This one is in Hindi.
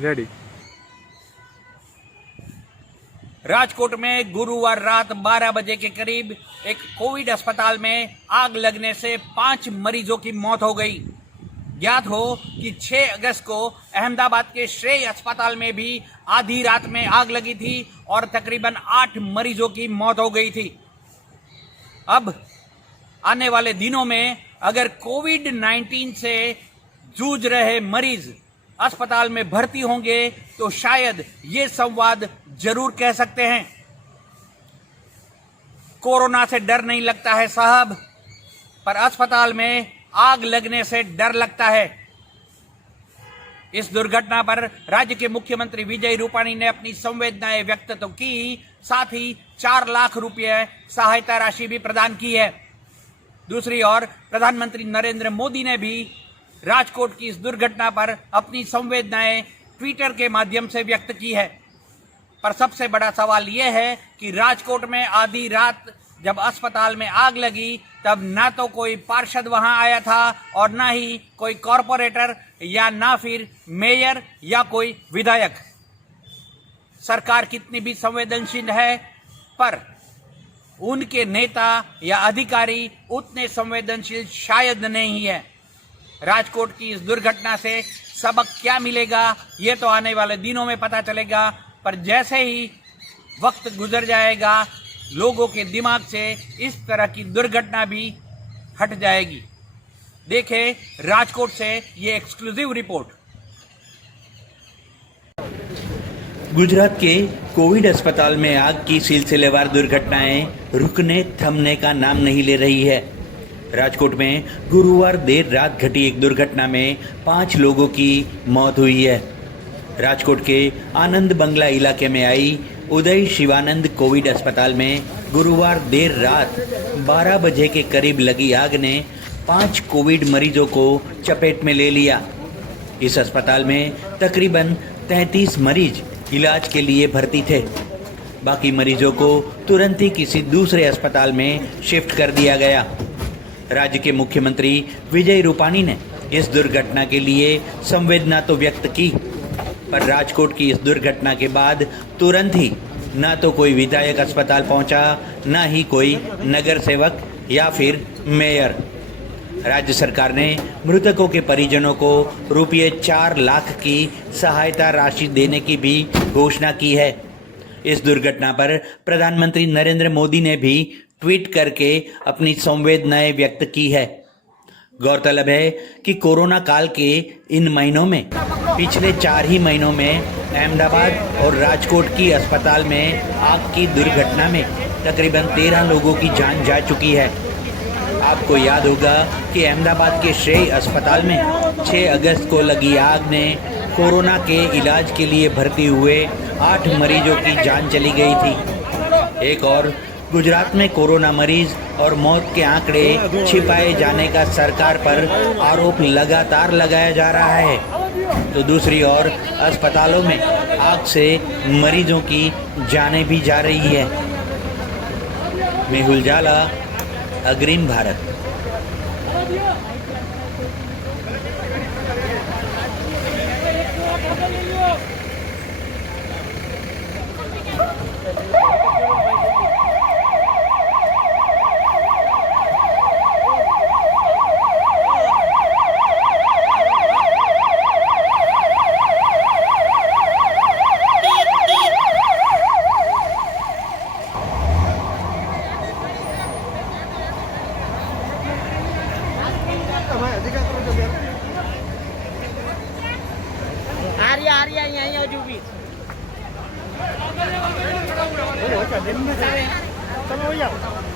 रेडी। राजकोट में गुरुवार रात 12 बजे के करीब एक कोविड अस्पताल में आग लगने से 5 मरीजों की मौत हो गई। ज्ञात हो कि 6 अगस्त को अहमदाबाद के श्रेय अस्पताल में भी आधी रात में आग लगी थी और तकरीबन 8 मरीजों की मौत हो गई थी। अब आने वाले दिनों में अगर कोविड-19 से जूझ रहे मरीज अस्पताल में भर्ती होंगे तो शायद ये संवाद जरूर कह सकते हैं, कोरोना से डर नहीं लगता है साहब, पर अस्पताल में आग लगने से डर लगता है। इस दुर्घटना पर राज्य के मुख्यमंत्री विजय रूपाणी ने अपनी संवेदनाएं व्यक्त तो की, साथ ही 4 लाख रुपए सहायता राशि भी प्रदान की है। दूसरी ओर प्रधानमंत्री नरेंद्र मोदी ने भी राजकोट की इस दुर्घटना पर अपनी संवेदनाएं ट्विटर के माध्यम से व्यक्त की है। पर सबसे बड़ा सवाल यह है कि राजकोट में आधी रात जब अस्पताल में आग लगी तब ना तो कोई पार्षद वहां आया था और ना ही कोई कॉरपोरेटर या ना फिर मेयर या कोई विधायक। सरकार कितनी भी संवेदनशील है पर उनके नेता या अधिकारी उतने संवेदनशील शायद नहीं है। राजकोट की इस दुर्घटना से सबक क्या मिलेगा ये तो आने वाले दिनों में पता चलेगा, पर जैसे ही वक्त गुजर जाएगा लोगों के दिमाग से इस तरह की दुर्घटना भी हट जाएगी। देखें राजकोट से ये एक्सक्लूसिव रिपोर्ट। गुजरात के कोविड अस्पताल में आग की सिलसिलेवार दुर्घटनाएं रुकने थमने का नाम नहीं ले रही है। राजकोट में गुरुवार देर रात घटी एक दुर्घटना में 5 लोगों की मौत हुई है। राजकोट के आनंद बंगला इलाके में आई उदय शिवानंद कोविड अस्पताल में गुरुवार देर रात 12 बजे के करीब लगी आग ने 5 कोविड मरीजों को चपेट में ले लिया। इस अस्पताल में तकरीबन 33 मरीज इलाज के लिए भर्ती थे। बाकी मरीजों को तुरंत ही किसी दूसरे अस्पताल में शिफ्ट कर दिया गया। राज्य के मुख्यमंत्री विजय रूपाणी ने इस दुर्घटना के लिए संवेदना तो व्यक्त की, पर राजकोट की इस दुर्घटना के बाद तुरंत ही ना तो कोई विधायक अस्पताल पहुंचा, ना ही कोई नगर सेवक या फिर मेयर। राज्य सरकार ने मृतकों के परिजनों को रुपये 4 लाख की सहायता राशि देने की भी घोषणा की है। इस दुर्घटना पर प्रधानमंत्री नरेंद्र मोदी ने भी ट्वीट करके अपनी संवेदनाएं व्यक्त की है। गौरतलब है कि कोरोना काल के इन महीनों में पिछले 4 ही महीनों में अहमदाबाद और राजकोट की अस्पताल में आग की दुर्घटना में तकरीबन 13 लोगों की जान जा चुकी है। आपको याद होगा कि अहमदाबाद के श्रेय अस्पताल में 6 अगस्त को लगी आग ने कोरोना के इलाज के लिए भर्ती हुए 8 मरीजों की जान चली गई थी। एक और गुजरात में कोरोना मरीज और मौत के आंकड़े छिपाए जाने का सरकार पर आरोप लगातार लगाया जा रहा है, तो दूसरी ओर अस्पतालों में आग से मरीजों की जानें भी जा रही है। मेहुल जाला, अग्रिम भारत। Arya અહીંયા હજુ બી તમે